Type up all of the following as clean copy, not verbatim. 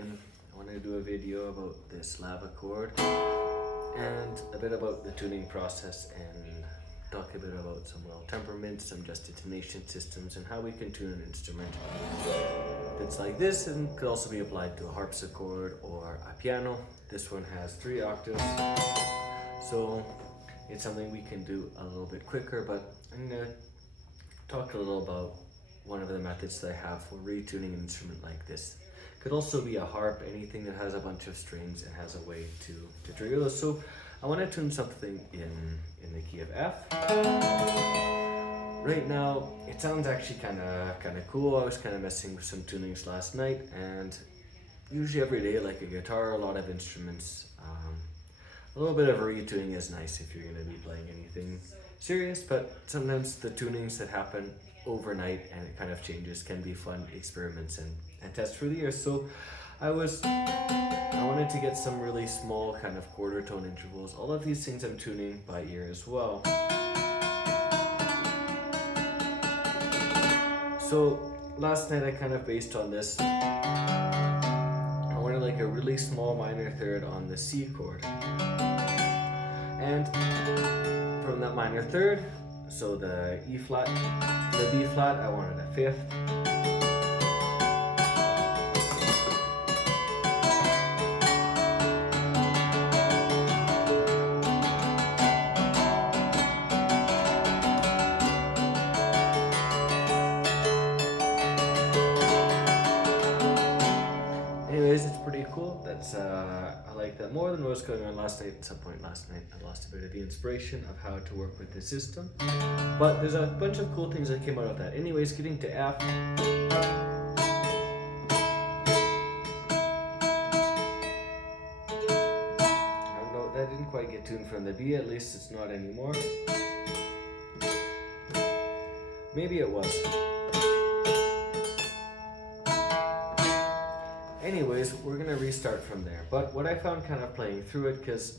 again. I want to do a video about this lava chord and a bit about the tuning process and talk a bit about some temperaments, some just intonation systems, and how we can tune an instrument that's like this and could also be applied to a harpsichord or a piano. This one has 3 octaves, so it's something we can do a little bit quicker, but I'm going to talk a little about one of the methods that I have for retuning an instrument like this. Could also be a harp, anything that has a bunch of strings and has a way to trigger those. So I want to tune something in the key of F. Right now, it sounds actually kind of cool. I was kind of messing with some tunings last night, and usually every day, like a guitar, a lot of instruments, a little bit of retuning is nice if you're going to be playing anything serious, but sometimes the tunings that happen overnight and it kind of changes can be fun experiments and tests for the ear. So I wanted to get some really small kind of quarter tone intervals. All of these things I'm tuning by ear as well. So last night I kind of based on this. I wanted like a really small minor third on the C chord. And from that minor third, so the E flat, the B flat, I wanted a 5th. Anyways, it's pretty cool. That's I like that more than what was going on last night. At some point last night, I lost a bit of the inspiration of how to work with the system. But there's a bunch of cool things that came out of that. Anyways, getting to F. No, that didn't quite get tuned from the B. At least it's not anymore. Maybe it was. Anyways, we're gonna restart from there. But what I found kind of playing through it, because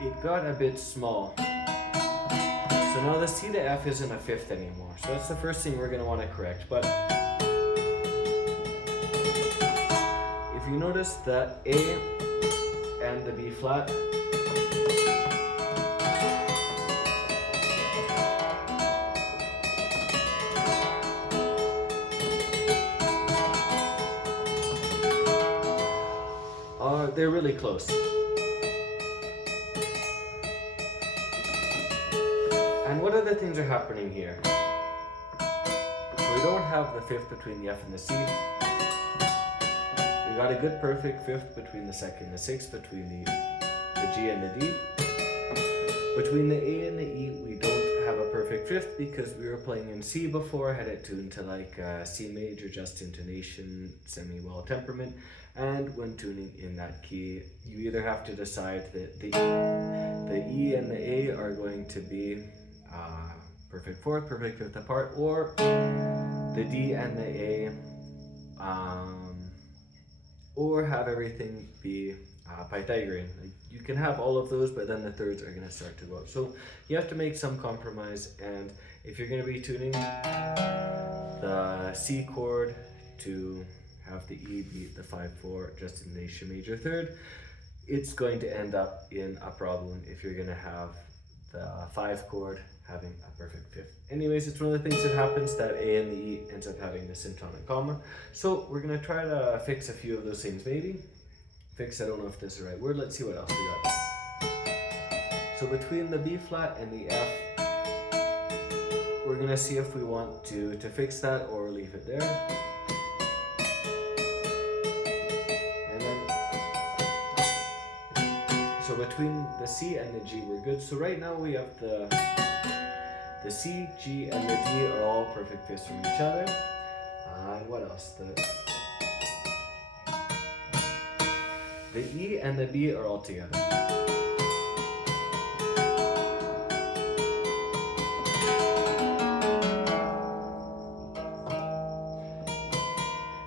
it got a bit small. So now the C to F isn't a 5th anymore. So that's the first thing we're gonna want to correct. But if you notice that A and the B flat, they're really close. And what other things are happening here? We don't have the 5th between the F and the C. We got a good perfect 5th between the 2nd and the 6th, between the G and the D. Between the A and the E, we don't have a perfect 5th because we were playing in C before. I had it tuned to like C major, just intonation, semi-well temperament. And when tuning in that key, you either have to decide that the E and the A are going to be perfect 4th, perfect 5th apart, or the D and the A, or have everything be Pythagorean. Like, you can have all of those, but then the thirds are going to start to go up. So you have to make some compromise, and if you're going to be tuning the C chord to have the E be the 5/4 just intonation major 3rd, it's going to end up in a problem if you're going to have the 5 chord having a perfect 5th. Anyways, it's one of the things that happens that A and the E ends up having the syntonic comma. So we're going to try to fix a few of those things maybe. Fix, I don't know if this is the right word. Let's see what else we got. So between the B flat and the F, we're going to see if we want to fix that or leave it there. So between the C and the G, we're good. So right now we have the C, G, and the D are all perfect 5ths from each other. And what else? The E and the B are all together.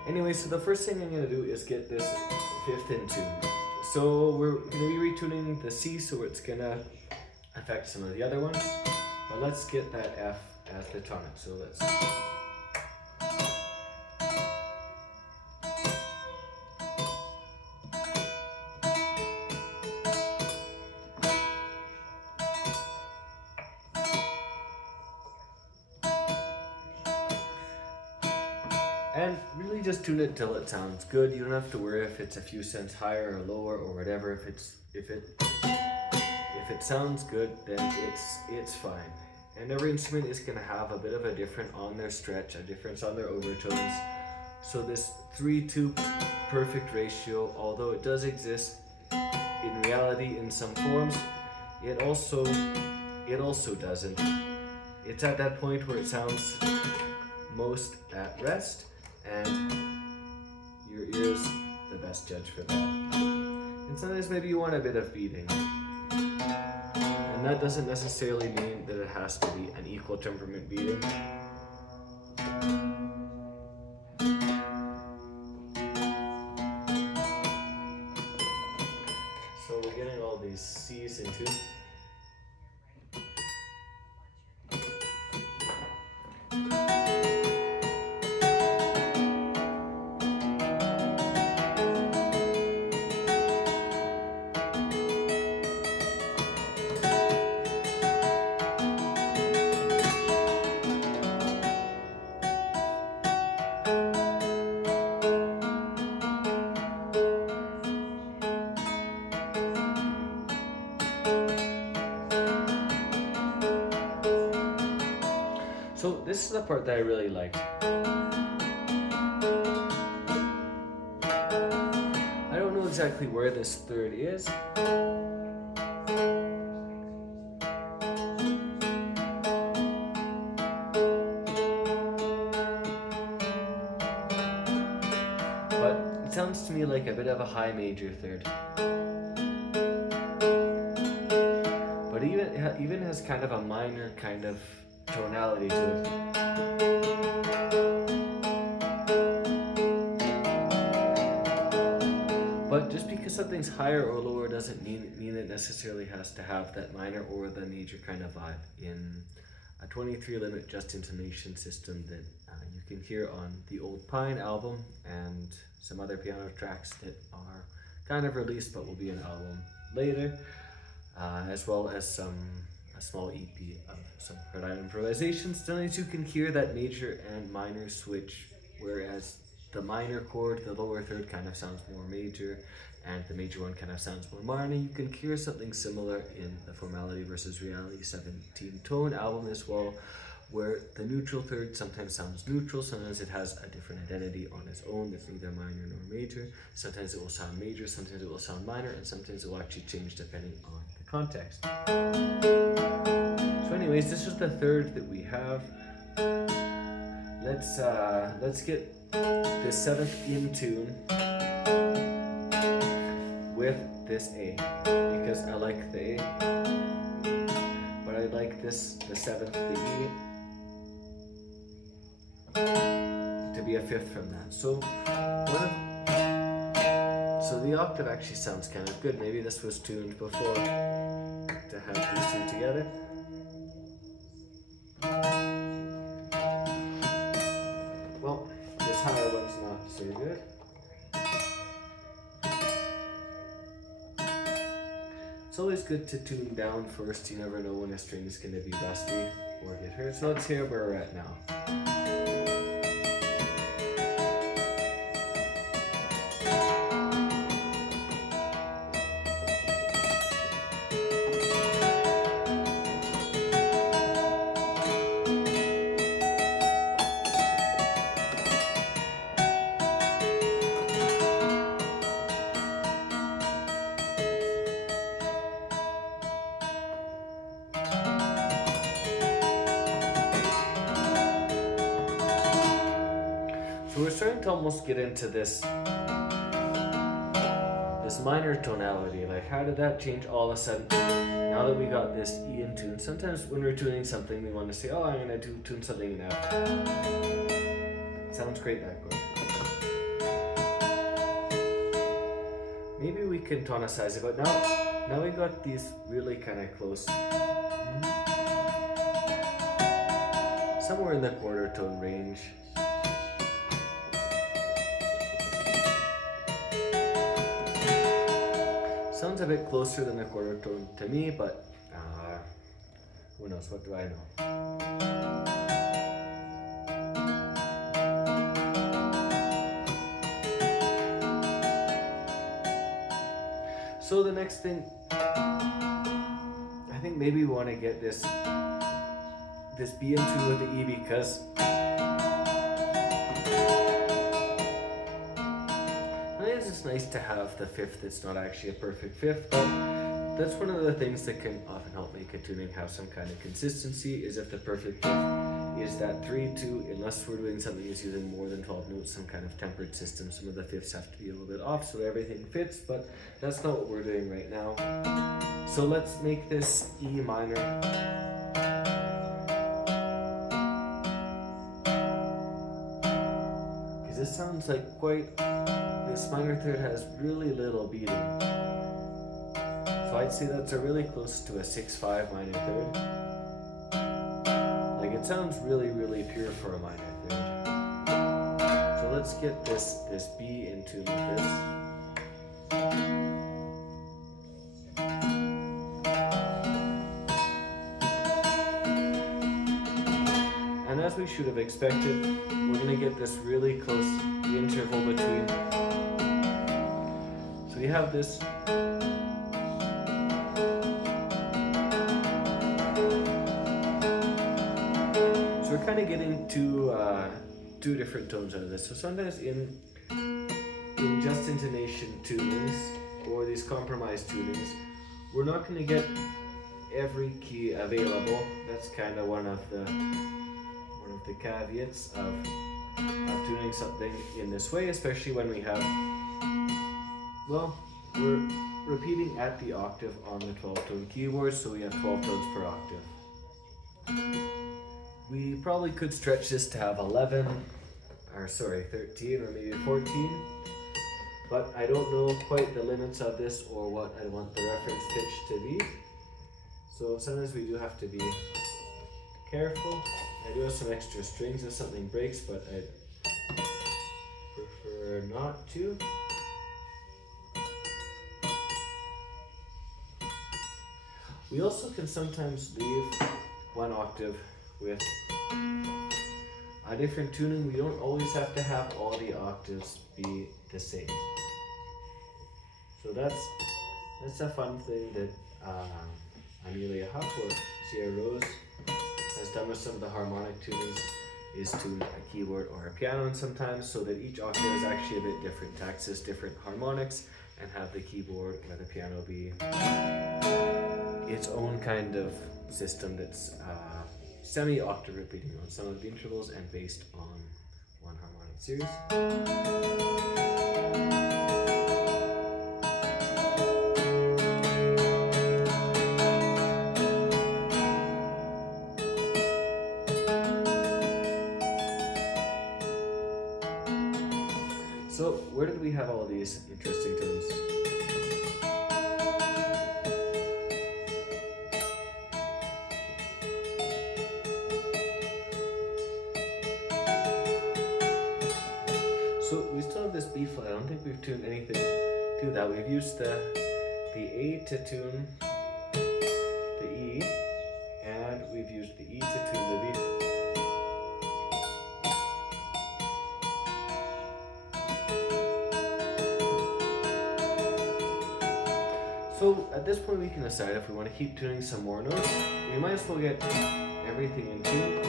Anyway, so the first thing I'm going to do is get this 5th in tune. So we're going to be retuning the C, so it's going to affect some of the other ones. But let's get that F as the tonic. So let's And really just tune it till it sounds good. You don't have to worry if it's a few cents higher or lower or whatever. If it sounds good, then it's fine. And every instrument is gonna have a bit of a different on their stretch, a difference on their overtones. So this 3-2 perfect ratio, although it does exist in reality in some forms, it also doesn't. It's at that point where it sounds most at rest, and your ear's the best judge for that. And sometimes maybe you want a bit of beating. And that doesn't necessarily mean that it has to be an equal temperament beating. So we're getting all these C's into. So this is the part that I really like. I don't know exactly where this third is. But it sounds to me like a bit of a high major third. But it even has kind of a minor kind of tonality to it. But just because something's higher or lower doesn't mean it necessarily has to have that minor or the major kind of vibe. In a 23 limit just intonation system that you can hear on the Old Pine album and some other piano tracks that are kind of released but will be an album later, as well as a small EP of some Rhode improvisations. Sometimes you can hear that major and minor switch, whereas the minor chord, the lower third, kind of sounds more major, and the major one kind of sounds more minor. You can hear something similar in the Formality versus Reality 17 tone album as well, where the neutral third sometimes sounds neutral, sometimes it has a different identity on its own that's neither minor nor major. Sometimes it will sound major, sometimes it will sound minor, and sometimes it will actually change depending on the context. So anyways, this is the third that we have. Let's get the seventh in tune with this A, because I like the A, but I like the seventh, the E, to be a fifth from that. So the octave actually sounds kind of good. Maybe this was tuned before to have these two together. Well, this higher one's not so good. It's always good to tune down first. You never know when a string is going to be rusty or get hurt. So let's hear where we're at now. We're starting to almost get into this minor tonality. Like, how did that change all of a sudden? Now that we got this E in tune, sometimes when we're tuning something, we want to say, oh, I'm going to tune something in F. Sounds great, that chord. Maybe we can tonicize it, but now we got these really kind of close. Somewhere in the quarter tone range. Sounds a bit closer than the quarter tone to me, but who knows, what do I know? So the next thing, I think maybe we want to get this B in tune with the E, because I think it's nice to have the fifth that's not actually a perfect fifth, but that's one of the things that can often help make a tuning have some kind of consistency, is if the perfect fifth is that 3-2, unless we're doing something that's using more than 12 notes, some kind of tempered system, some of the fifths have to be a little bit off so everything fits, but that's not what we're doing right now. So let's make this E minor. Because this sounds like this minor third has really little beating. So I'd say that's a really close to a 6/5 minor third. Like, it sounds really, really pure for a minor third. So let's get this B in tune with this. And as we should have expected, we're going to get this really close, the interval between. So we have this. So we're kind of getting two different tones out of this. So sometimes in just intonation tunings or these compromised tunings, we're not going to get every key available. That's kind of one of the caveats of tuning something in this way, especially when we have, well, we're repeating at the octave on the 12-tone keyboard, so we have 12 tones per octave. We probably could stretch this to have 13 or maybe 14, but I don't know quite the limits of this or what I want the reference pitch to be. So sometimes we do have to be careful. I do have some extra strings if something breaks, but I'd prefer not to. We also can sometimes leave one octave with a different tuning. We don't always have to have all the octaves be the same. So that's a fun thing that Amelia Huff or Sierra Rose has done with some of the harmonic tunings, is tune a keyboard or a piano, and sometimes so that each octave is actually a bit different, to access different harmonics, and have the keyboard or the piano be its own kind of system that's semi-octave repeating on some of the intervals and based on one harmonic series. So where did we have all these interesting tones? So we still have this B flat. I don't think we've tuned anything to that. We've used the A to tune the E, and we've used the E to tune the B. So at this point we can decide if we want to keep tuning some more notes. We might as well get everything in tune.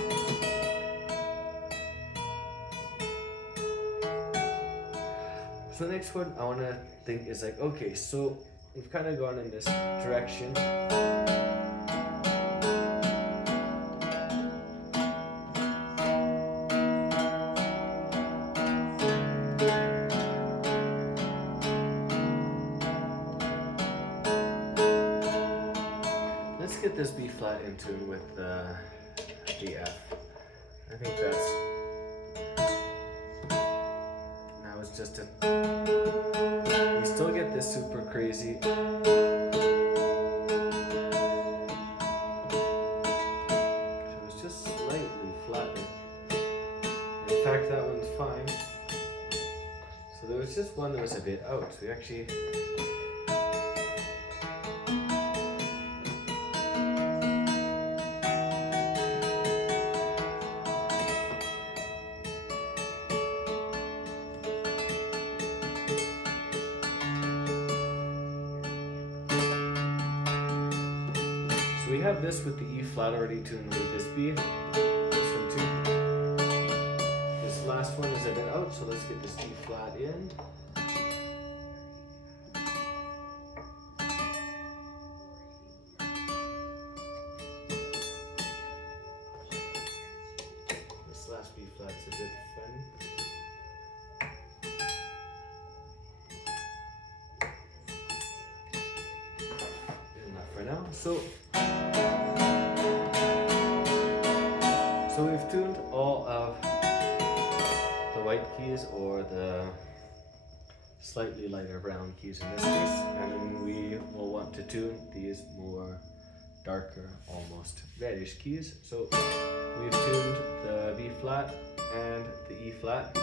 So the next one I want to think is like, okay, so we've kind of gone in this direction. Let's get this B flat in tune with the F. I think that's, now it's just a, we still get this super crazy. So it's just slightly flattened. In fact, that one's fine. So there was just one that was a bit out. So we actually, have this with the E flat already tuned with this B. This one too. This last one is a bit out, so let's get this E flat in. This last B flat's a bit fun. For now. So we've tuned all of the white keys, or the slightly lighter brown keys in this case, and then we will want to tune these more darker, almost reddish keys. So we've tuned the B flat and the E flat.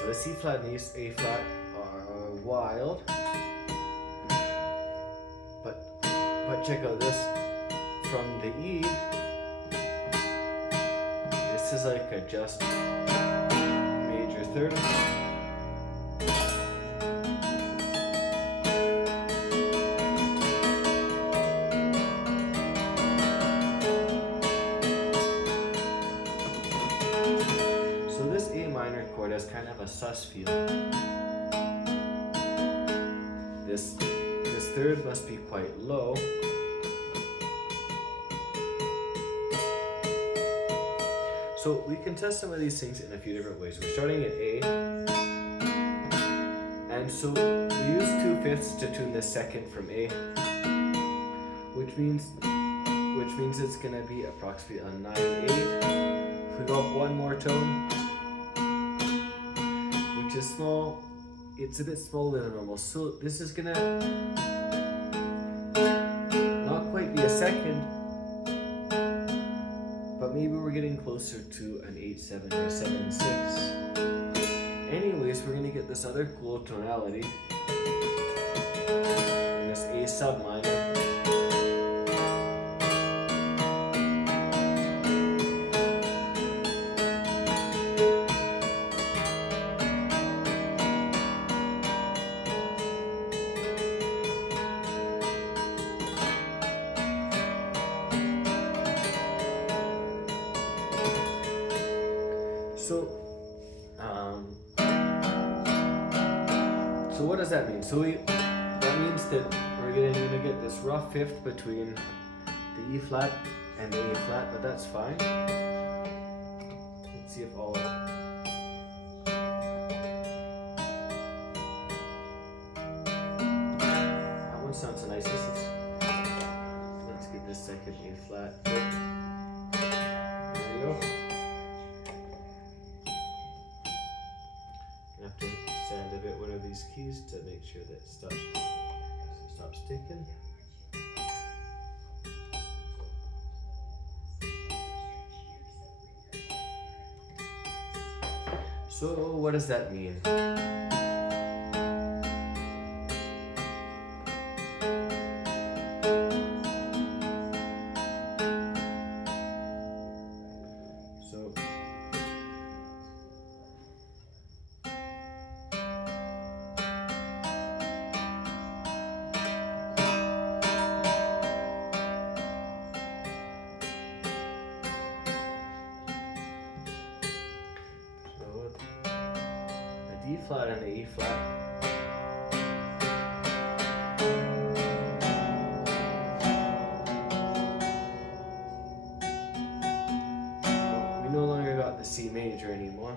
So the C flat and the A flat are wild. But check out this, from the E, this is like a just major third. So this A minor chord has kind of a sus feel. This third must be quite low. So we can test some of these things in a few different ways. We're starting at A, and so we use 2/5 to tune the second from A, which means it's gonna be approximately a 9/8. If we go up one more tone, which is small, it's a bit smaller than normal. So this is gonna not quite be a second, but maybe we're getting closer to an 8/7 or a 7/6. Anyways, we're gonna get this other cool tonality in this A sub minor. So what does that mean? That means that we're gonna get this rough fifth between the E flat and the A flat, but that's fine. Let's see if all of it. That one sounds so nice. Let's get this second A flat. There we go. Have to sand a bit one of these keys to make sure that it stops ticking. So what does that mean? D flat and the E flat. We no longer got the C major anymore.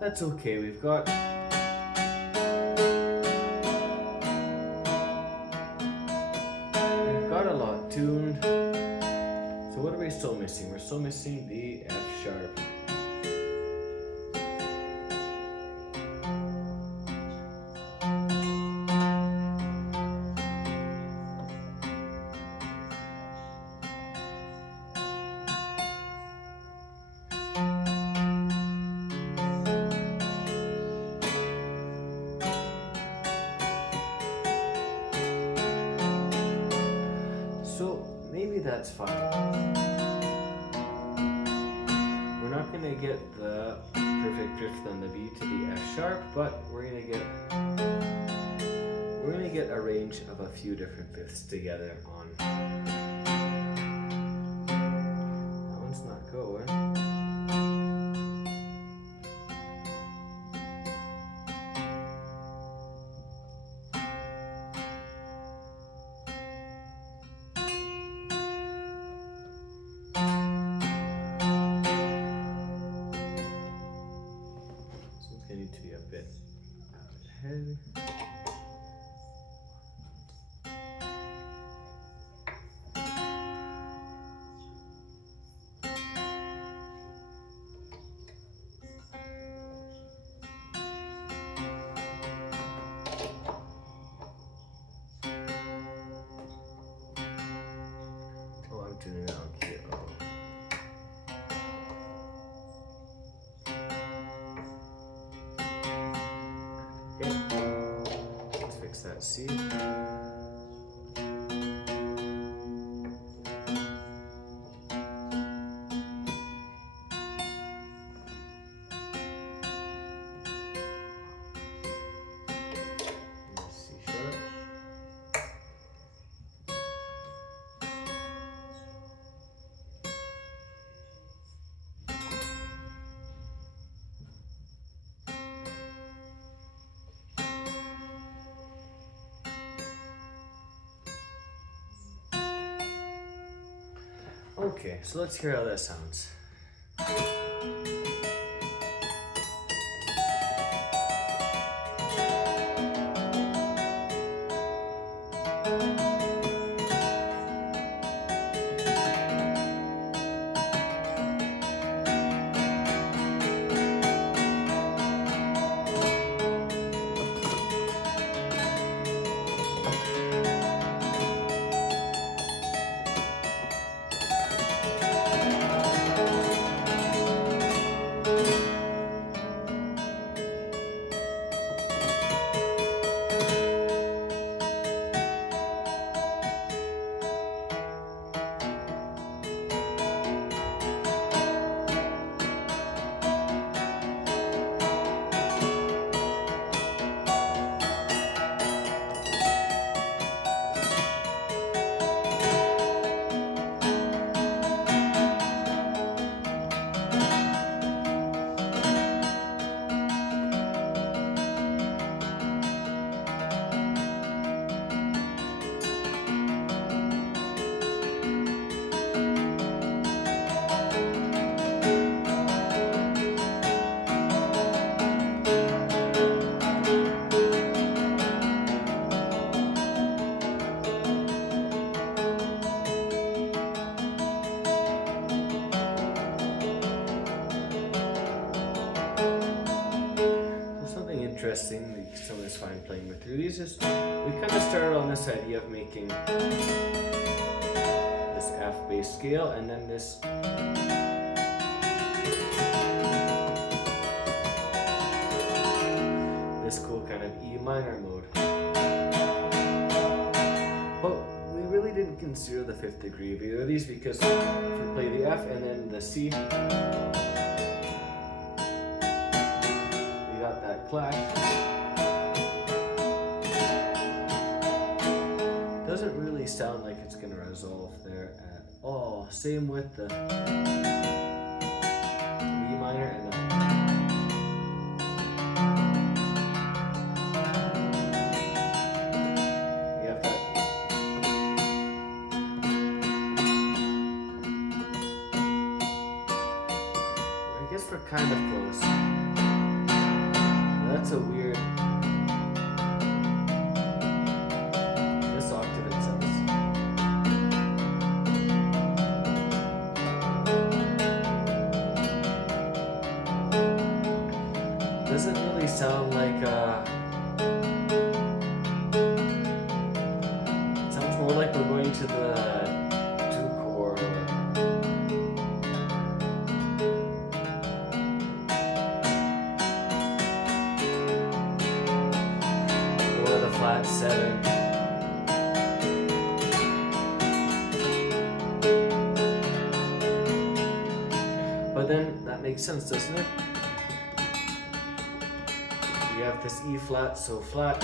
That's okay, we've got a lot tuned. So what are we still missing? We're still missing the F sharp. that's fine. We're not going to get the perfect drift on the B to the F sharp, but we're going to get a range of a few different fifths together on. That one's not going. Need to be a bit ahead. Oh, I'm tuning it on key. Oh. Let's fix that C. C sharp. Okay, so let's hear how that sounds. Interesting, someone's fine playing with through these is we kind of started on this idea of making this F bass scale and then this cool kind of E minor mode. But we really didn't consider the fifth degree of either of these because if we play the F and then the C, that clash doesn't really sound like it's going to resolve there at all. Same with the E minor and the you have that. I guess we're kind of close. That's a weird. This octave itself. Doesn't really sound like it sounds more like we're going to the 2 chord. Flat 7. makes sense, doesn't it? We have this E flat, so flat,